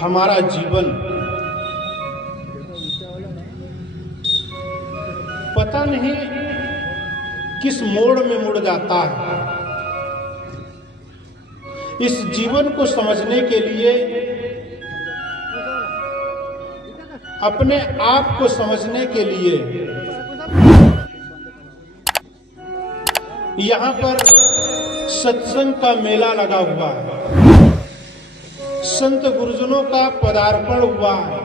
हमारा जीवन पता नहीं किस मोड़ में मुड़ जाता है। इस जीवन को समझने के लिए, अपने आप को समझने के लिए यहाँ पर सत्संग का मेला लगा हुआ है, संत गुरुजनों का पदार्पण हुआ है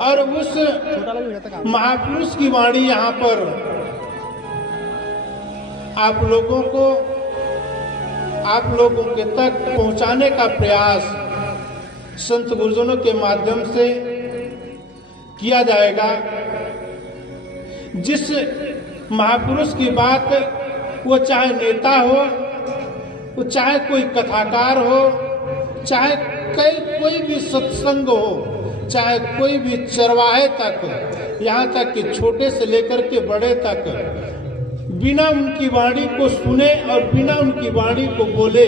और उस महापुरुष की वाणी यहाँ पर आप लोगों के तक पहुंचाने का प्रयास संत गुरुजनों के माध्यम से किया जाएगा। जिस महापुरुष की बात, वो चाहे नेता हो, वो चाहे कोई कथाकार हो, चाहे कोई भी सत्संग हो, चाहे कोई भी चरवाहे तक, यहाँ तक कि छोटे से लेकर के बड़े तक, बिना उनकी वाणी को सुने और बिना उनकी वाणी को बोले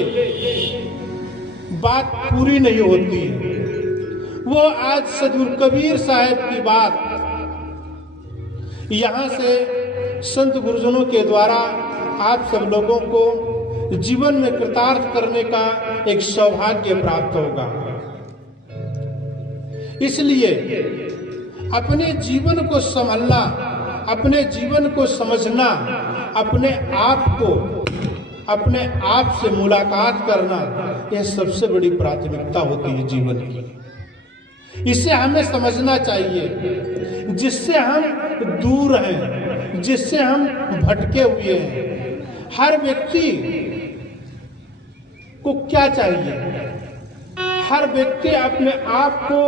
बात पूरी नहीं होती है। वो आज सदगुरु कबीर साहब की बात यहाँ से संत गुरुजनों के द्वारा आप सब लोगों को जीवन में कृतार्थ करने का एक सौभाग्य प्राप्त होगा। इसलिए अपने जीवन को संभालना, अपने जीवन को समझना, अपने आप से मुलाकात करना, यह सबसे बड़ी प्राथमिकता होती है जीवन की। इसे हमें समझना चाहिए, जिससे हम दूर हैं, जिससे हम भटके हुए हैं। हर व्यक्ति को क्या चाहिए? हर व्यक्ति अपने आप को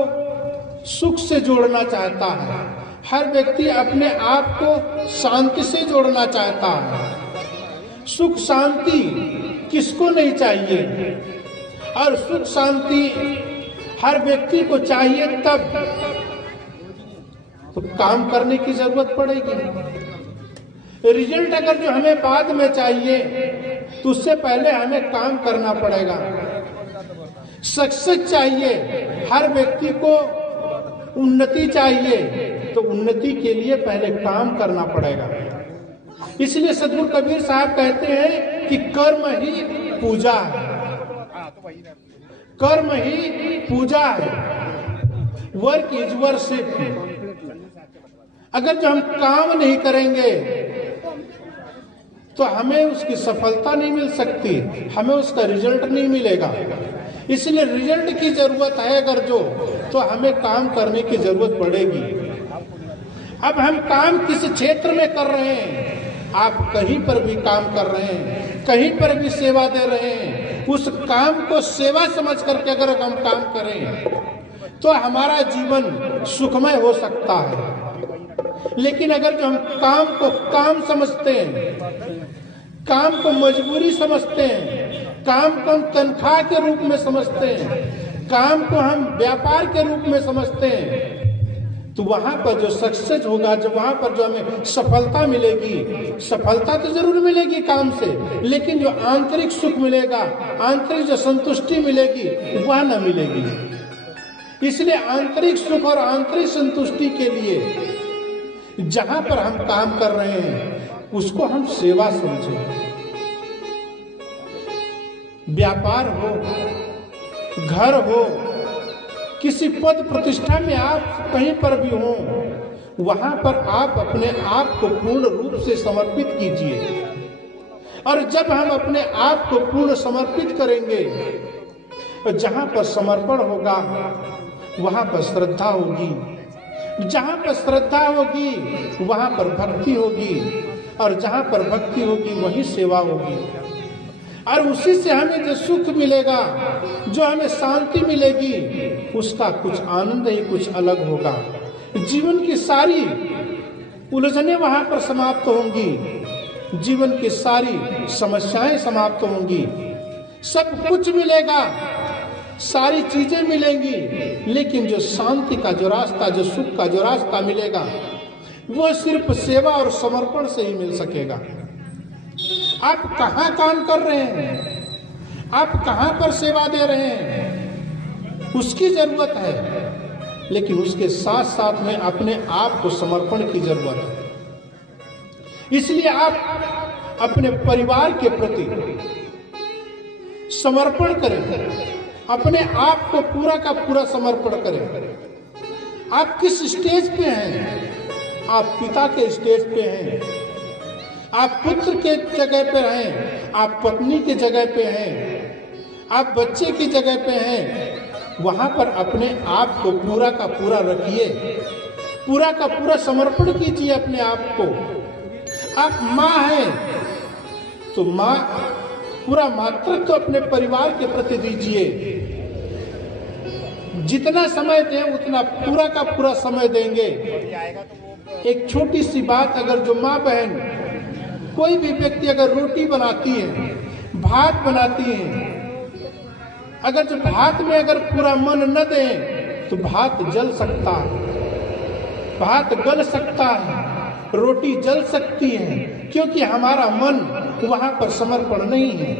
सुख से जोड़ना चाहता है। हर व्यक्ति अपने आप को शांति से जोड़ना चाहता है। सुख शांति किसको नहीं चाहिए? और सुख शांति हर व्यक्ति को चाहिए, तब तो काम करने की जरूरत पड़ेगी। रिजल्ट अगर जो हमें बाद में चाहिए, तो उससे पहले हमें काम करना पड़ेगा। सक्सेस चाहिए, हर व्यक्ति को उन्नति चाहिए, तो उन्नति के लिए पहले काम करना पड़ेगा। इसलिए सदगुरु कबीर साहब कहते हैं कि कर्म ही पूजा है, कर्म ही पूजा है। Work is worship. अगर जो हम काम नहीं करेंगे तो हमें उसकी सफलता नहीं मिल सकती, हमें उसका रिजल्ट नहीं मिलेगा। इसलिए रिजल्ट की जरूरत है अगर जो, तो हमें काम करने की जरूरत पड़ेगी। अब हम काम किस क्षेत्र में कर रहे हैं? आप कहीं पर भी काम कर रहे हैं, कहीं पर भी सेवा दे रहे हैं, उस काम को सेवा समझ करके अगर हम काम करें तो हमारा जीवन सुखमय हो सकता है। लेकिन अगर जो हम काम को काम समझते हैं, काम को मजबूरी समझते हैं, काम को हम तनख्वाह के रूप में समझते हैं, काम को हम व्यापार के रूप में समझते हैं, तो वहां पर जो सक्सेस होगा, जो वहां पर जो हमें सफलता मिलेगी, सफलता तो जरूर मिलेगी काम से, लेकिन जो आंतरिक सुख मिलेगा, आंतरिक जो संतुष्टि मिलेगी, वह न मिलेगी। इसलिए आंतरिक सुख और आंतरिक संतुष्टि के लिए जहां पर हम काम कर रहे हैं उसको हम सेवा समझें। व्यापार हो, घर हो, किसी पद प्रतिष्ठा में आप कहीं पर भी हो, वहां पर आप अपने आप को पूर्ण रूप से समर्पित कीजिए। और जब हम अपने आप को पूर्ण समर्पित करेंगे, तो जहां पर समर्पण होगा वहां पर श्रद्धा होगी, जहां पर श्रद्धा होगी वहां पर भक्ति होगी, और जहां पर भक्ति होगी वही सेवा होगी। और उसी से हमें जो सुख मिलेगा, जो हमें शांति मिलेगी, उसका कुछ आनंद ही कुछ अलग होगा। जीवन की सारी उलझने वहां पर समाप्त होंगी, जीवन की सारी समस्याएं समाप्त होंगी, सब कुछ मिलेगा, सारी चीजें मिलेंगी, लेकिन जो शांति का जो रास्ता, जो सुख का जो रास्ता मिलेगा, वो सिर्फ सेवा और समर्पण से ही मिल सकेगा। आप कहाँ काम कर रहे हैं? आप कहां पर सेवा दे रहे हैं, उसकी जरूरत है, लेकिन उसके साथ साथ में अपने आप को समर्पण की जरूरत है। इसलिए आप अपने परिवार के प्रति समर्पण करें, अपने आप को पूरा का पूरा समर्पण करें। आप किस स्टेज पे हैं? आप पिता के स्टेज पे हैं, आप पुत्र के जगह पे हैं, आप पत्नी की जगह पे हैं, आप बच्चे की जगह पे हैं। वहां पर अपने आप को पूरा का पूरा रखिए, पूरा का पूरा समर्पण कीजिए अपने आप को। आप माँ हैं तो माँ पूरा मातृत्व तो अपने परिवार के प्रति दीजिए। जितना समय दें उतना पूरा का पूरा समय देंगे। एक छोटी सी बात, अगर जो माँ बहन कोई भी व्यक्ति अगर रोटी बनाती है, भात बनाती है, अगर जो भात में अगर पूरा मन न दे तो भात जल सकता है, भात गल सकता है, रोटी जल सकती है, क्योंकि हमारा मन वहां पर समर्पण नहीं है।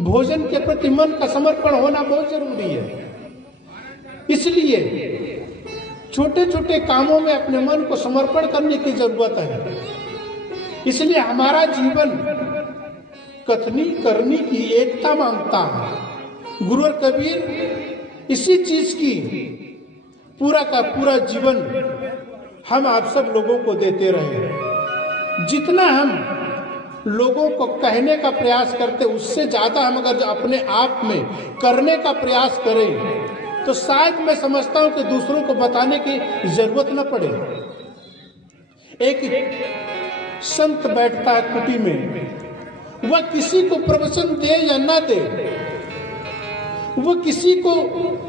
भोजन के प्रति मन का समर्पण होना बहुत जरूरी है। इसलिए छोटे छोटे कामों में अपने मन को समर्पण करने की जरूरत है। इसलिए हमारा जीवन कथनी करनी की एकता मांगता है। गुरु और कबीर इसी चीज की पूरा का पूरा जीवन हम आप सब लोगों को देते रहे। जितना हम लोगों को कहने का प्रयास करते, उससे ज्यादा हम अगर अपने आप में करने का प्रयास करें तो शायद मैं समझता हूं कि दूसरों को बताने की जरूरत न पड़े। एक संत बैठता है कुटी में, वह किसी को प्रवचन दे या ना दे, वो किसी को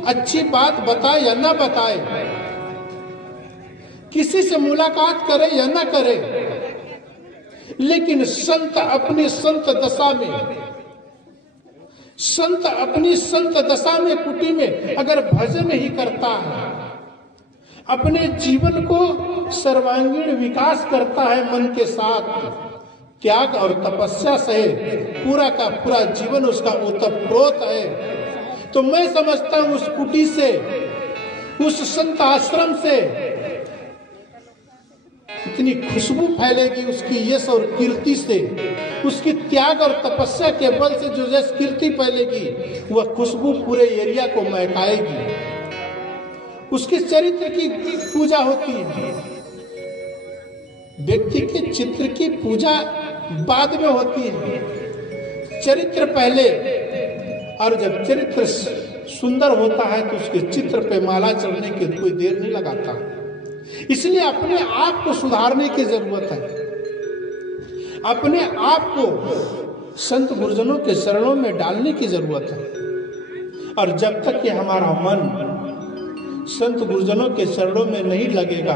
अच्छी बात बताए या ना बताए, किसी से मुलाकात करे या ना करे, लेकिन संत अपनी संत दशा में, संत अपनी संत दशा में कुटी में अगर भजन ही करता है, अपने जीवन को सर्वांगीण विकास करता है, मन के साथ त्याग और तपस्या से पूरा का पूरा जीवन उसका ओतप्रोत है, तो मैं समझता हूं उस कुटी से, उस संत आश्रम से इतनी खुशबू फैलेगी उसकी यश और कीर्ति से, उसकी त्याग और तपस्या के बल से जो यश कीर्ति फैलेगी, वह खुशबू पूरे एरिया को महकाएगी। उसके चरित्र की पूजा होती है। व्यक्ति के चित्र की पूजा बाद में होती है, चरित्र पहले। और जब चरित्र सुंदर होता है तो उसके चित्र पे माला चढ़ने की कोई देर नहीं लगाता। इसलिए अपने आप को सुधारने की जरूरत है, अपने आप को संत गुरुजनों के चरणों में डालने की जरूरत है। और जब तक कि हमारा मन संत गुरुजनों के चरणों में नहीं लगेगा,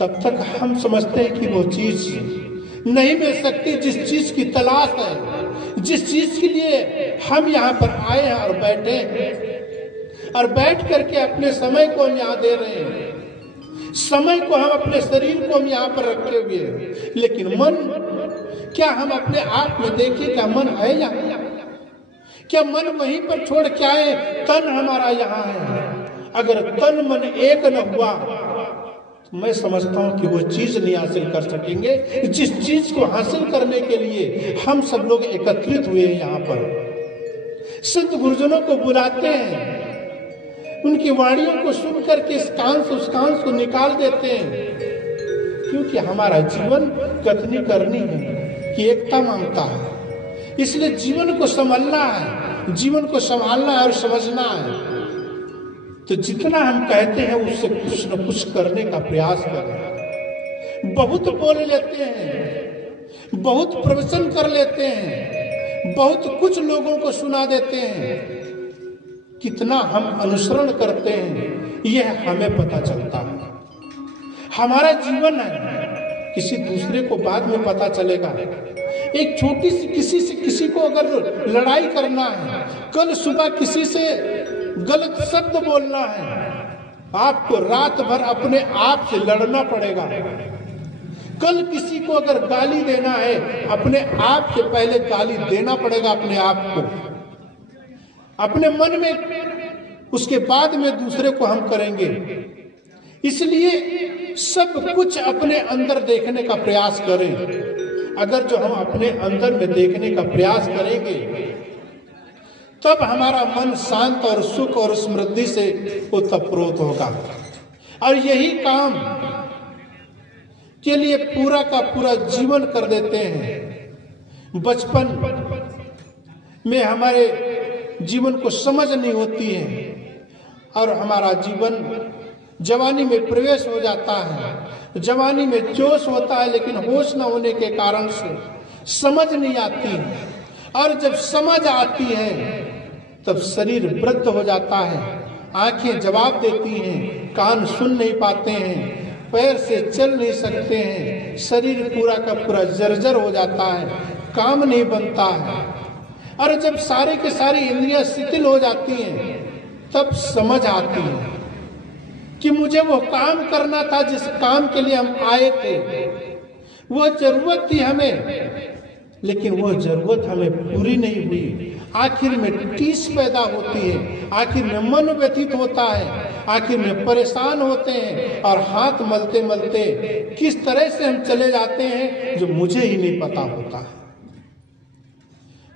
तब तक हम समझते हैं कि वो चीज नहीं मिल सकती जिस चीज की तलाश है, जिस चीज के लिए हम यहाँ पर आए हैं और बैठे हैं। और बैठ करके अपने समय को हम यहाँ दे रहे हैं, समय को हम अपने शरीर को हम यहाँ पर रखे हुए हैं, लेकिन मन, क्या हम अपने आप में देखिए, क्या मन है यहाँ? क्या मन वहीं पर छोड़ के आए? तन हमारा यहाँ है। अगर तन मन एक न हुआ तो मैं समझता हूँ कि वो चीज नहीं हासिल कर सकेंगे जिस चीज को हासिल करने के लिए हम सब लोग एकत्रित हुए हैं यहाँ पर। संत गुरुजनों को बुलाते हैं, उनकी वाणियों को सुनकर के इस कान से उस कान को निकाल देते हैं, क्योंकि हमारा जीवन कथनी करनी है कि एकता मांगता है। इसलिए जीवन को संभालना है, जीवन को संभालना है और समझना है। तो जितना हम कहते हैं उससे कुछ न कुछ करने का प्रयास करें। बहुत बोल लेते हैं, बहुत प्रवचन कर लेते हैं, बहुत कुछ लोगों को सुना देते हैं, कितना हम अनुसरण करते हैं यह हमें पता चलता है। हमारा जीवन है, किसी दूसरे को बाद में पता चलेगा। एक छोटी सी किसी को अगर लड़ाई करना है, कल सुबह किसी से गलत शब्द बोलना है, आपको रात भर अपने आप से लड़ना पड़ेगा। कल किसी को अगर गाली देना है, अपने आप से पहले गाली देना पड़ेगा अपने आप को, अपने मन में, उसके बाद में दूसरे को हम करेंगे। इसलिए सब कुछ अपने अंदर देखने का प्रयास करें। अगर जो हम अपने अंदर में देखने का प्रयास करेंगे, तब हमारा मन शांत और सुख और समृद्धि से ओतप्रोत होगा। और यही काम के लिए पूरा का पूरा जीवन कर देते हैं। बचपन में हमारे जीवन को समझ नहीं होती है और हमारा जीवन जवानी में प्रवेश हो जाता है। जवानी में जोश होता है, लेकिन होश न होने के कारण से समझ नहीं आती, और जब समझ आती है तब शरीर वृद्ध हो जाता है, आंखें जवाब देती हैं, कान सुन नहीं पाते हैं, पैर से चल नहीं सकते हैं, शरीर पूरा का पूरा जर्जर हो जाता है, काम नहीं बनता है। और जब सारे के सारी इंद्रियां शिथिल हो जाती हैं, तब समझ आती है कि मुझे वो काम करना था जिस काम के लिए हम आए थे, वो जरूरत थी हमें, लेकिन वो जरूरत हमें पूरी नहीं हुई। आखिर में टीस पैदा होती है, आखिर में मन व्यथित होता है, आखिर में परेशान होते हैं, और हाथ मलते मलते किस तरह से हम चले जाते हैं जो मुझे ही नहीं पता होता है।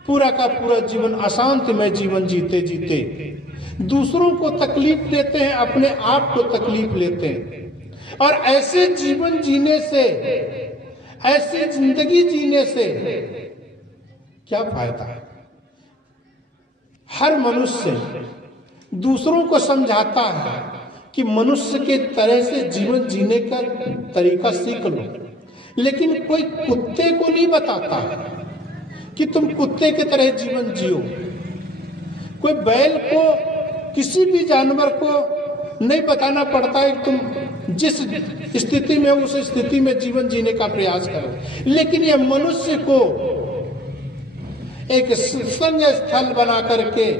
पूरा का पूरा जीवन अशांति में जीवन जीते जीते दूसरों को तकलीफ देते हैं, अपने आप को तकलीफ लेते हैं। और ऐसे जीवन जीने से, ऐसे जिंदगी जीने से क्या फायदा है? हर मनुष्य दूसरों को समझाता है कि मनुष्य के तरह से जीवन जीने का तरीका सीख लो, लेकिन कोई कुत्ते को नहीं बताता कि तुम कुत्ते की तरह जीवन जियो। कोई बैल को, किसी भी जानवर को नहीं बताना पड़ता है तुम जिस स्थिति में उस स्थिति में जीवन जीने का प्रयास करो। लेकिन यह मनुष्य को एक सत्संग स्थल बना करके,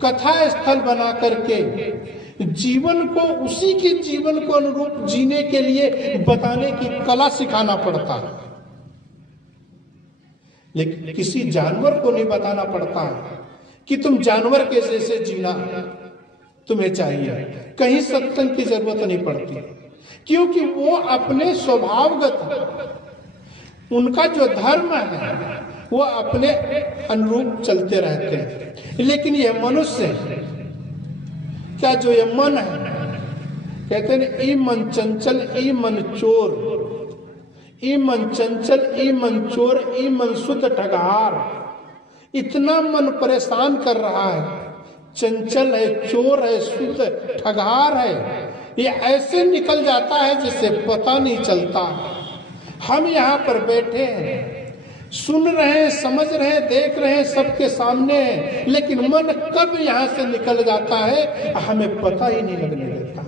कथा स्थल बना करके जीवन को, उसी के जीवन को अनुरूप जीने के लिए बताने की कला सिखाना पड़ता है। लेकिन किसी जानवर को नहीं बताना पड़ता है कि तुम जानवर के जैसे जीना तुम्हें चाहिए। कहीं सत्संग की जरूरत नहीं पड़ती, क्योंकि वो अपने स्वभावगत, उनका जो धर्म है वो अपने अनुरूप चलते रहते हैं। लेकिन यह मनुष्य क्या, जो ये मन है, कहते हैं ई मन चंचल ई मन चोर, ई मन चंचल ई मन चोर ई मन सुत ठगहार। इतना मन परेशान कर रहा है, चंचल है, चोर है, सुत ठगहार है, ये ऐसे निकल जाता है जिससे पता नहीं चलता। हम यहाँ पर बैठे हैं, सुन रहे हैं, समझ रहे हैं, देख रहे हैं, सबके सामने है, लेकिन मन कब यहाँ से निकल जाता है हमें पता ही नहीं लगने देता।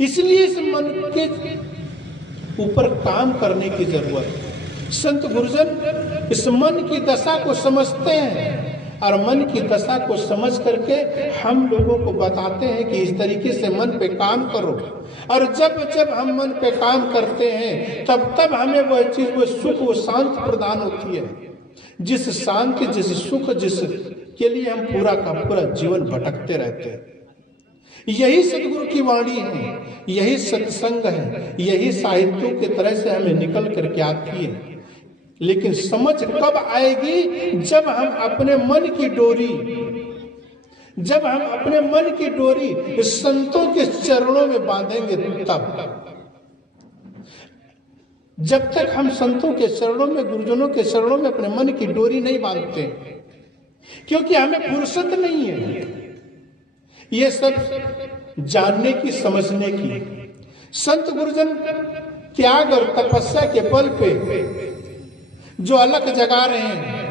इसलिए इस मन के ऊपर काम करने की जरूरत है। संत गुरुजन इस मन की दशा को समझते हैं, और मन की दशा को समझ करके हम लोगों को बताते हैं कि इस तरीके से मन पे काम करो। और जब जब हम मन पे काम करते हैं, तब तब हमें वह चीज, वो सुख, वो शांति प्रदान होती है, जिस शांति, जिस सुख, जिस के लिए हम पूरा का पूरा जीवन भटकते रहते हैं। यही सदगुरु की वाणी है, यही सत्संग है, यही साहित्यों की तरह से हमें निकल करके आती है। लेकिन समझ कब आएगी? जब हम अपने मन की डोरी, जब हम अपने मन की डोरी संतों के चरणों में बांधेंगे तब। जब तक हम संतों के चरणों में, गुरुजनों के चरणों में अपने मन की डोरी नहीं बांधते, क्योंकि हमें फुर्सत नहीं है ये सब जानने की, समझने की। संत गुरुजन त्याग और तपस्या के बल पे जो अलख जगा रहे हैं,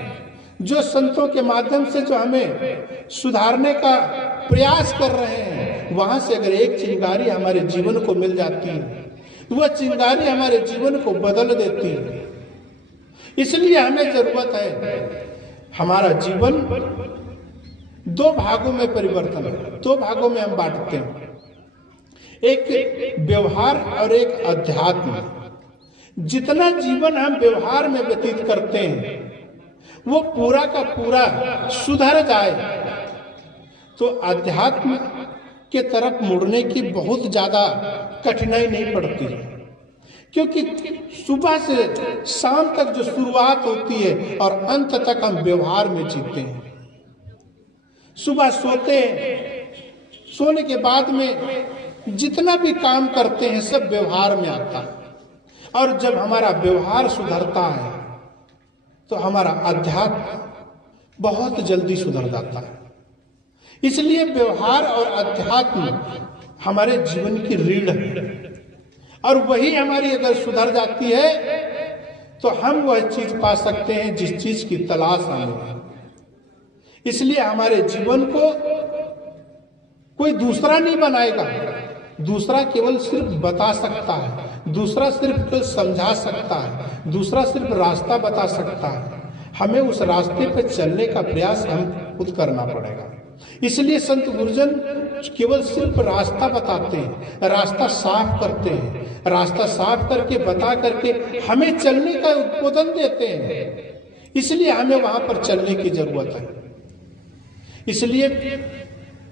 जो संतों के माध्यम से जो हमें सुधारने का प्रयास कर रहे हैं, वहां से अगर एक चिंगारी हमारे जीवन को मिल जाती है, वह चिंगारी हमारे जीवन को बदल देती है। इसलिए हमें जरूरत है, हमारा जीवन दो भागों में परिवर्तन है, दो भागों में हम बांटते हैं, एक व्यवहार और एक अध्यात्म। जितना जीवन हम व्यवहार में व्यतीत करते हैं वो पूरा का पूरा सुधर जाए तो अध्यात्म के तरफ मुड़ने की बहुत ज्यादा कठिनाई नहीं पड़ती, क्योंकि सुबह से शाम तक जो शुरुआत होती है और अंत तक हम व्यवहार में जीते हैं। सुबह सोते हैं, सोने के बाद में जितना भी काम करते हैं सब व्यवहार में आता है, और जब हमारा व्यवहार सुधरता है तो हमारा अध्यात्म बहुत जल्दी सुधर जाता है। इसलिए व्यवहार और अध्यात्म हमारे जीवन की रीढ़ है, और वही हमारी अगर सुधर जाती है तो हम वह चीज पा सकते हैं जिस चीज की तलाश हमें है। इसलिए हमारे जीवन को कोई दूसरा नहीं बनाएगा, दूसरा केवल सिर्फ बता सकता है, दूसरा सिर्फ समझा सकता है, दूसरा सिर्फ रास्ता बता सकता है। हमें उस रास्ते पर चलने का प्रयास हम खुद करना पड़ेगा। इसलिए संत गुरुजन केवल सिर्फ रास्ता बताते हैं, रास्ता साफ करते हैं, रास्ता साफ करके बता करके हमें चलने का उद्बोधन देते हैं। इसलिए हमें वहां पर चलने की जरूरत है। इसलिए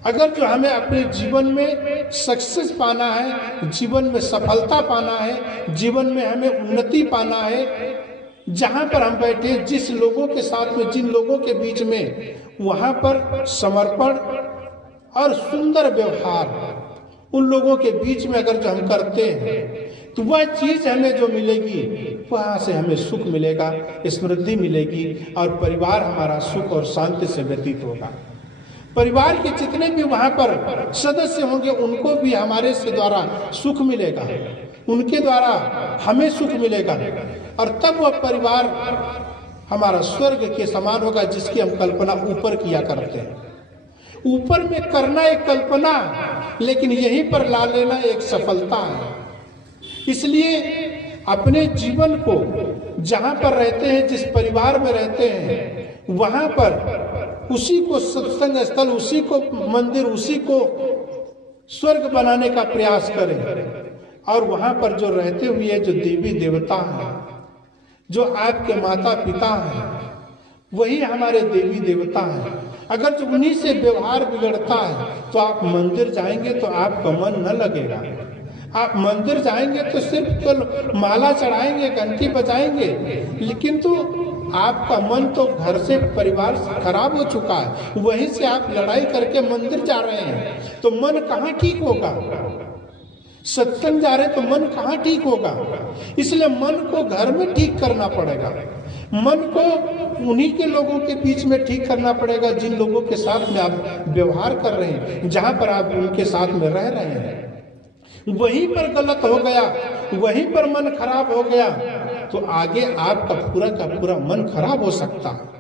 अगर जो हमें अपने जीवन में सक्सेस पाना है, जीवन में सफलता पाना है, जीवन में हमें उन्नति पाना है, जहां पर हम बैठे जिस लोगों के साथ में, जिन लोगों के बीच में, वहां पर समर्पण और सुंदर व्यवहार उन लोगों के बीच में अगर जो हम करते हैं तो वह चीज हमें जो मिलेगी वहां से हमें सुख मिलेगा, समृद्धि मिलेगी, और परिवार हमारा सुख और शांति से व्यतीत होगा। परिवार के जितने भी वहां पर सदस्य होंगे उनको भी हमारे से द्वारा सुख मिलेगा, उनके द्वारा हमें सुख मिलेगा, और तब वह परिवार हमारा स्वर्ग के समान होगा जिसकी हम कल्पना ऊपर किया करते हैं। ऊपर में करना एक कल्पना, लेकिन यहीं पर ला लेना एक सफलता है। इसलिए अपने जीवन को जहां पर रहते हैं, जिस परिवार में रहते हैं, वहां पर उसी को सत्संग स्थल, उसी को मंदिर, उसी को स्वर्ग बनाने का प्रयास करें। और वहां पर जो रहते हुए जो देवी देवता हैं, जो आपके माता पिता हैं, वही हमारे देवी देवता हैं। अगर जो उन्हीं से व्यवहार बिगड़ता है तो आप मंदिर जाएंगे तो आपका मन न लगेगा। आप मंदिर जाएंगे तो सिर्फ तो माला चढ़ाएंगे, घंटी बजाएंगे, लेकिन तो आपका मन तो घर से, परिवार से खराब हो चुका है। वहीं से आप लड़ाई करके मंदिर जा रहे हैं तो मन कहाँ ठीक होगा? सत्संग जा रहे तो मन कहाँ ठीक होगा? इसलिए मन को घर में ठीक करना पड़ेगा, मन को उन्हीं के लोगों के बीच में ठीक करना पड़ेगा जिन लोगों के साथ में आप व्यवहार कर रहे हैं, जहां पर आप उनके साथ में रह रहे हैं। वहीं पर गलत हो गया, वहीं पर मन खराब हो गया तो आगे आपका पूरा का पूरा मन खराब हो सकता है।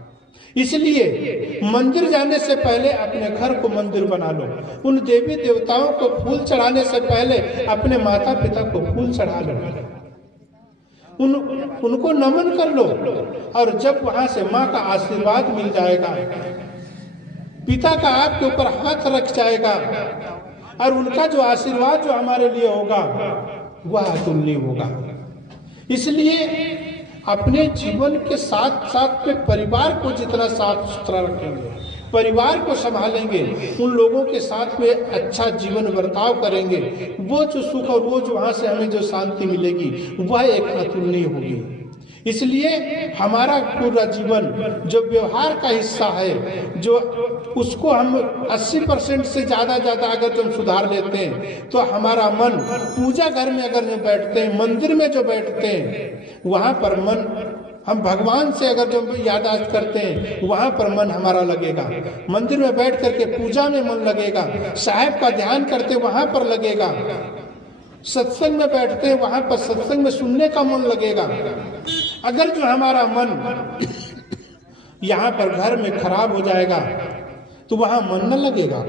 इसलिए मंदिर जाने से पहले अपने घर को मंदिर बना लो। उन देवी देवताओं को फूल चढ़ाने से पहले अपने माता पिता को फूल चढ़ा लो, उनको नमन कर लो, और जब वहां से माँ का आशीर्वाद मिल जाएगा, पिता का आपके ऊपर हाथ रख जाएगा, और उनका जो आशीर्वाद जो हमारे लिए होगा वह अतुलनीय होगा। इसलिए अपने जीवन के साथ साथ में परिवार को जितना साफ सुथरा रखेंगे, परिवार को संभालेंगे, उन लोगों के साथ में अच्छा जीवन बर्ताव करेंगे, वो जो सुख और वो जो वहां से हमें जो शांति मिलेगी वह एक अतुलनीय होगी। इसलिए हमारा पूरा जीवन जो व्यवहार का हिस्सा है, जो उसको हम 80% से ज्यादा अगर हम सुधार लेते हैं तो हमारा मन, पूजा घर में अगर जो बैठते हैं, मंदिर में जो बैठते हैं, वहां पर मन, हम भगवान से अगर जो यादाश्त करते हैं वहां पर मन हमारा लगेगा, मंदिर में बैठ करके पूजा में मन लगेगा, साहेब का ध्यान करते वहां पर लगेगा, सत्संग में बैठते हैं वहां पर सत्संग में सुनने का मन लगेगा। अगर जो हमारा मन यहाँ पर घर में खराब हो जाएगा तो वहां मन न लगेगा।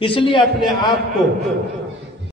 इसलिए अपने आप को